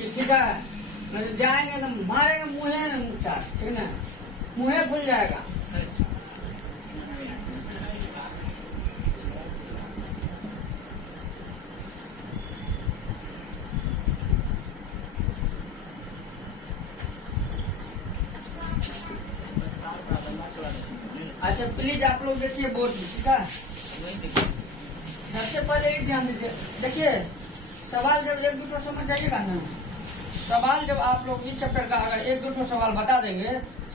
कि ठीक है, मतलब जाएंगे तो मारेंगे मुँहे मुँचा, ठीक ना, मुँहे खुल जाएगा। अच्छा प्लीज आप लोग देखिए बोर्ड में, ठीक है। सबसे पहले एक ध्यान दीजिए, देखिए सवाल जब एक दो समझ जाइएगा ना, सवाल जब आप लोग इस चैप्टर का अगर एक दो सवाल बता देंगे,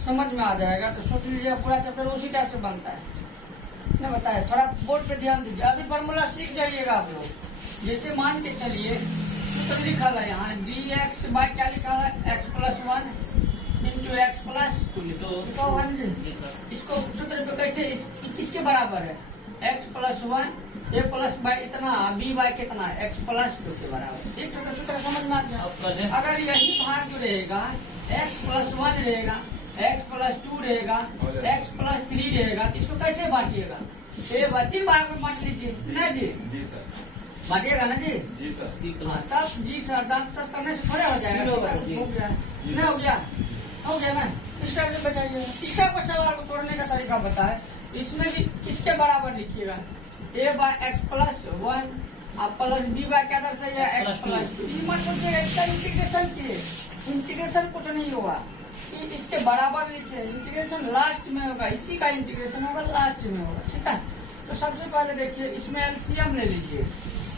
समझ में आ जाएगा, तो सोच लीजिए पूरा चैप्टर उसी टाइप से बनता है। नहीं बताए, थोड़ा बोर्ड पे ध्यान दीजिए। अभी फॉर्मूला सीख जाइएगा आप लोग। जैसे मान के चलिए सूत्र लिखा है यहाँ, dx बाय क्या लिखा है, x+1 इंटू एक्स प्लस 2। इसको सूत्र पे कैसे किसके बराबर है, x+1 a प्लस बाय इतना b बाय कितना x+2 के बराबर। एक छोटा सूत्र समझ में आ गया। अगर यही भाग जो रहेगा x+1 रहेगा, x+2 रहेगा, x+3 रहेगा, इसको कैसे बांटिएगा, ये 3 बार में बांट लीजिए ना जी। बांटिएगा ना जी। तब जी सर दांत सब करने से खड़े हो जाएगा। हो गया ना, हो गया ना। इस टाइप से बताइए, इस टाइप का सवाल को तोड़ने का तरीका बताए। इसमें भी किसके बराबर लिखिएगा, a बाय x+1 अब प्लस b बाय क्या दर्शाइए x+2। मत सोचिए इसका इंटीग्रेशन किए, इंटीग्रेशन कुछ नहीं होगा, इसके बराबर लिखे, इंटीग्रेशन लास्ट में होगा, इसी का इंटीग्रेशन होगा लास्ट में होगा, ठीक है। तो सबसे पहले देखिए इसमें एलसीएम ले लीजिए,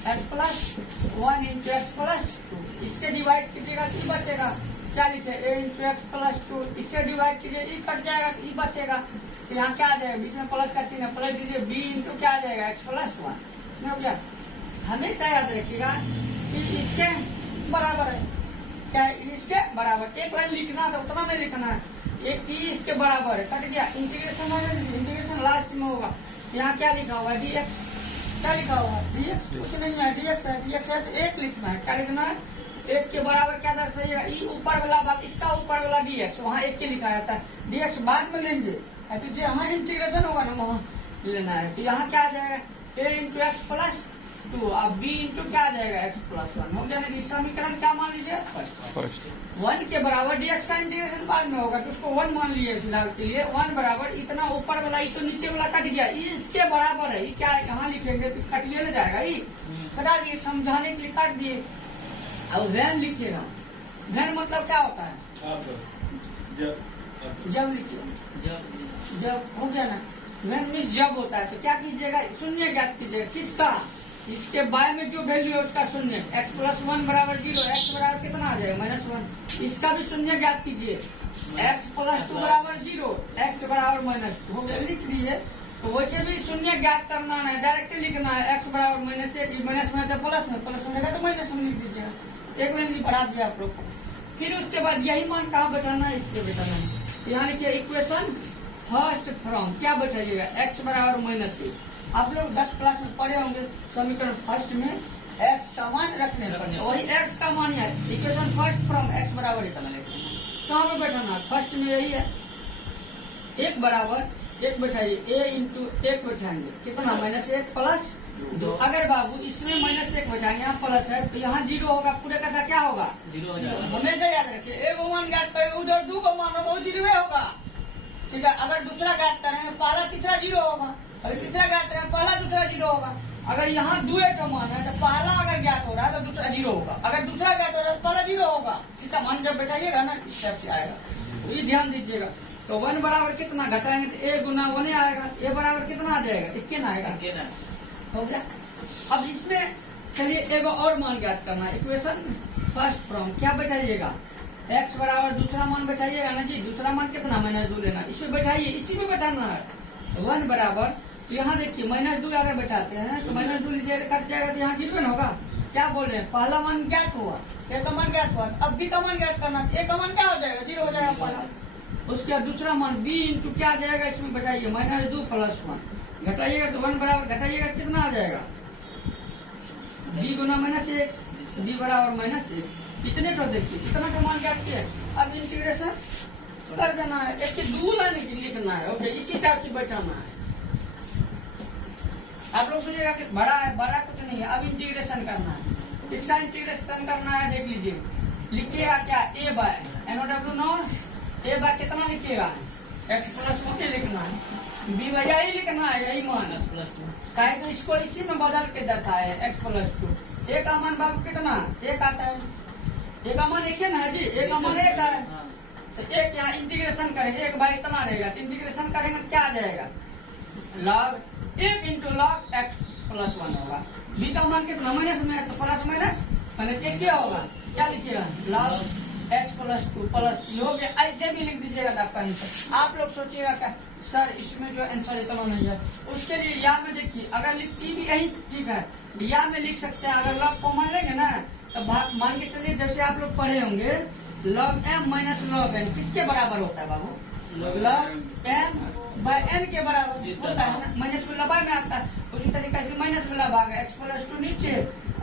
x+1 इंटू x+2, इससे डिवाइड कीजिएगा तो ई बचेगा, क्या लिखे a इंटू x+2, इससे डिवाइड कीजिए ई कट जाएगा तो ई बचेगा, तो यहाँ क्या आ जाएगा, बीच में प्लस का चिन्ह प्लस दीजिए, b इंटू क्या आ जाएगा x+1। नहीं हो गया। हमेशा याद रखिएगा कि इसके बराबर है, क्या इसके बराबर, एक लाइन लिखना था उतना नहीं लिखना है, एक ई इसके बराबर है, कट गया। इंटीग्रेशन होने दीजिए, इंटीग्रेशन लास्ट में होगा। यहाँ क्या लिखा हुआ dx, क्या लिखा हुआ dx, कुछ नहीं है, dx है, dx है तो एक लिखना है, क्या लिखना है, एक के बराबर क्या दर्शाइएगा, ई ऊपर वाला भाग, इसका ऊपर वाला dx, वहाँ एक के लिखा जाता है, dx बाद में लेंगे, तो जो यहाँ इंटीग्रेशन होगा ना वहाँ लेना है। तो यहाँ क्या आ जाएगा a इंटू x+2, अब b इंटू क्या आ जाएगा x+1। हो गया ना। समीकरण क्या मान लीजिए, 1 के बराबर dx का इंटीग्रेशन बाद में होगा, तो उसको 1 मान लिए फिलहाल के लिए। 1 बराबर इतना ऊपर वाला, तो नीचे वाला कट गया, इसके बराबर है, क्या यहाँ लिखेंगे तो कट लिया जाएगा, ये कटा दिए, समझाने के लिए काट दिए। अब वैन लिखिएगा, वैन मतलब क्या होता है, जब लिखिए, जब हो गया ना, वैन मीन्स जब होता है। तो क्या कीजिएगा, शून्य ज्ञात कीजिएगा, किसका, इसके बाय में जो वैल्यू है उसका शून्य, x+1 बराबर 0, x बराबर कितना आ जाएगा -1, इसका भी शून्य ज्ञात कीजिए, x+2 बराबर 0, x बराबर -2। हो गया, लिख लीजिए। तो वैसे भी शून्य ज्ञात करना है, डायरेक्ट लिखना है, x बराबर -1, माइनस में तो प्लस में, प्लस में तो माइनस में लिख दीजिएगा, एक लाइन बढ़ा दिया आप लोग। फिर उसके बाद यही मान कहाँ बैठाना है, इसके बैठाना है। यहाँ लिखिए इक्वेशन फर्स्ट फ्रॉम, क्या बैठाइएगा, x बराबर -1। आप लोग 10 क्लास में पढ़े होंगे समीकरण फर्स्ट में x का मान रखने पर, वही x का मान है, इक्वेशन फर्स्ट फ्रॉम x बराबर इतना लिखना है। कहाँ पे बैठाना, फर्स्ट में यही है, एक बराबर एक बैठाइए, a इंटू एक बैठाएंगे, कितना -1 प्लस 2। अगर बाबू इसमें -1 बैठाएंगे, यहाँ प्लस है, तो यहाँ 0 होगा, पूरे का क्या होगा 0 हो जाएगा। हमेशा याद रखिए, एक मान ज्ञात करेंगे उधर 2 को मान होगा, वो 0 होगा, ठीक है। अगर दूसरा ज्ञात करेंगे पहला तीसरा 0 होगा, अगर तीसरा ज्ञात करेंगे पहला दूसरा 0 होगा। अगर यहाँ 2 मान है तो पहला अगर ज्ञात हो रहा है तो दूसरा 0 होगा, अगर दूसरा ज्ञात हो रहा है तो पहला 0 होगा, ठीक है। मान जब बैठाइएगा ना इस टाइप से आएगा, तो ये ध्यान दीजिएगा। तो 1 बराबर कितना घटाएंगे तो a गुना 1 आएगा, a बराबर कितना आ जाएगा 21 आएगा, हो गया। अब इसमें चलिए एक और मान ज्ञात करना है, इक्वेशन फर्स्ट फ्रॉम, क्या बैठाइएगा, x बराबर दूसरा मान बैठाइएगा ना जी, दूसरा मान कितना -2 लेना, इसमें बैठाइए, इसी में बैठाना है। 1 बराबर, तो यहाँ देखिए -2 अगर बैठाते हैं तो -2 लीजिएगा, कट जाएगा, तो यहाँ गिवन होगा। क्या बोल रहे हैं, पहला मान ज्ञात हुआ, a का मान ज्ञात हुआ, अब b का मान ज्ञात करना, a का मान क्या हो जाएगा 0 हो जाएगा पहला। उसके बाद दूसरा मान b इंटू क्या आ जाएगा, इसमें बैठाइए -2 प्लस 1, घटाइएगा तो 1 बराबर घटाइएगा कितना आ जाएगा, b गुना -1, b बराबर -1। इतने तो देखिए, इतना तो मान ज्ञात किया। अब इंटीग्रेशन कर देना है, एक 2 लाइन लिखना है, ओके, इसी टाइप से बैठाना है। आप लोग सोचिएगा कि बड़ा है, बड़ा कुछ नहीं है। अब इंटीग्रेशन करना है, इसका इंटीग्रेशन करना है, देख लीजिए लिखिएगा क्या A by NOW not A by कितना लिखिएगा x प्लस 1 लिखना है, बी बाय यही लिखना है, यही मान x प्लस 2 काहे तो इसको इसी में बदल के दर्शाए x प्लस 2। ए का मान बाबू कितना एक आता है, ए का मान एक है ना जी, ए का मान एक है तो एक यहाँ इंटीग्रेशन करेंगे एक बाय इतना रहेगा तो इंटीग्रेशन करेंगे तो क्या आ जाएगा log 1 into log x plus 1 होगा। बी का मान कितना माइनस में है तो प्लस माइनस मैंने क्या होगा क्या लिखिएगा लॉग x प्लस 2 प्लस हो गया। ऐसे भी लिख दीजिएगा आपका आंसर। आप लोग सोचिएगा क्या सर इसमें जो आंसर इतना नहीं है, उसके लिए या में देखिए अगर लिखती भी यही ठीक है या में लिख सकते हैं। अगर लॉग कॉमन लेंगे ना तो मान के चलिए जैसे आप लोग पढ़े होंगे log m minus log n किसके बराबर होता है बाबू, लॉग m बाय n के बराबर होता है ना, माइनस में लबा में आता है उसी तरीके से माइनस में लबा x प्लस 2 नीचे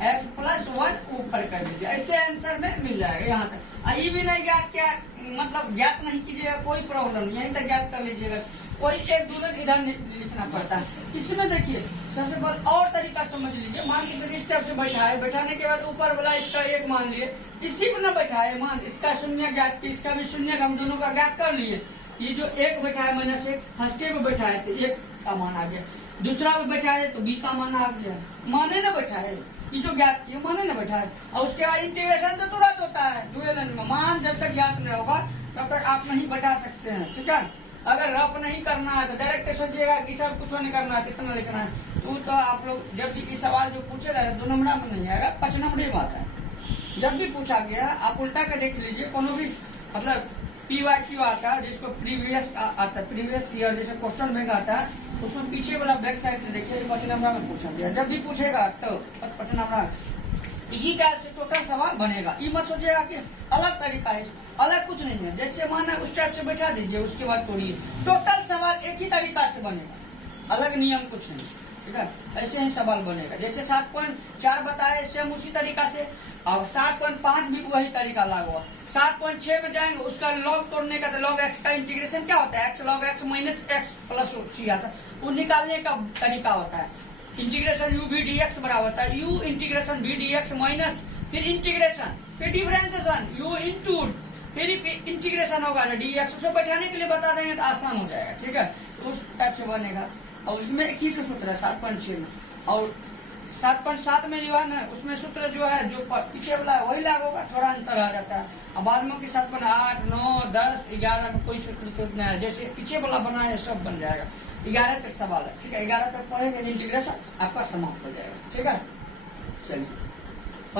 x प्लस 1 ऊपर कर दीजिए, ऐसे आंसर में मिल जाएगा। यहाँ तक ये भी नहीं ज्ञात क्या मतलब ज्ञात नहीं कीजिएगा कोई प्रॉब्लम नहीं, यहीं तक ज्ञात कर लीजिएगा, कोई एक दूसरे इधर लिखना पड़ता है। इसमें देखिए सबसे पहले और तरीका समझ लीजिए, मान के चलिए स्टेप से बैठाए, बैठाने के बाद ऊपर वाला इसका एक मान लिए, इसी को न बैठाए मान इसका शून्य ज्ञात की इसका भी शून्य हम दोनों का ज्ञात कर लिए। ये जो एक बैठा है माइनस एक फर्स्ट में बैठा है तो एक का मान आ गया, दूसरा में बैठा है तो बी का मान आ गया, माने न बैठा है ये जो ज्ञात ये माने न बैठा है। और उसके बाद इंटीग्रेशन तो तुरंत होता है डुअल में, मान जब तक ज्ञात नहीं होगा तब तक आप नहीं बैठा सकते हैं, ठीक है। अगर रफ नहीं करना है तो डायरेक्ट सोचिएगा कि सर कुछ नहीं करना है कितना लिखना है तो आप लोग जब भी ये सवाल जो पूछे रहे 2 नंबर में नहीं आएगा 5 नंबर में आता है। जब भी पूछा गया आप उल्टा के देख लीजिए, कोनो भी मतलब PYQ आता है जिसको प्रीवियस आता है प्रीवियस ईयर जैसे क्वेश्चन बैंक आता है उसमें पीछे वाला बैक साइड से देखिए 5 नंबर में पूछा गया। जब भी पूछेगा तो 5 नंबर इसी टाइप से टोटल सवाल बनेगा। ये मत सोचिएगा कि अलग तरीका है, अलग कुछ नहीं है, जैसे माना उस टाइप से बैठा दीजिए उसके बाद तोड़िए, टोटल सवाल एक ही तरीका से बनेगा, अलग नियम कुछ नहीं, ठीक है। ऐसे ही सवाल बनेगा जैसे 7.4 बताए सेम उसी तरीका से, और 7.5 भी वही तरीका लागू हुआ। 7.6 में जाएंगे उसका लॉग तोड़ने का तो लॉग x का इंटीग्रेशन क्या होता है x log x minus x plus c आता है, वो निकालने का तरीका होता है। इंटीग्रेशन u v dx बराबर होता है u integration v dx minus फिर इंटीग्रेशन फिर डिफरेंशिएशन u इंटू फिर इंटीग्रेशन होगा ना dx, उसको बैठाने के लिए बता देंगे तो आसान हो जाएगा, ठीक है। तो उस टाइप से बनेगा और उसमें एक ही सूत्र है 7.6 में, और 7.7 में जो है ना उसमें सूत्र जो है जो पीछे वाला है वही लागू होगा, थोड़ा अंतर आ जाता है। अब बाद में 7.8 9 10 11 में कोई सूत्र तो नहीं है, जैसे पीछे वाला बना है सब बन जाएगा। 11 तक सवाल है, ठीक है, 11 तक पढ़ेंगे इंटीग्रेशन आपका समाप्त हो जाएगा, ठीक है। चलिए।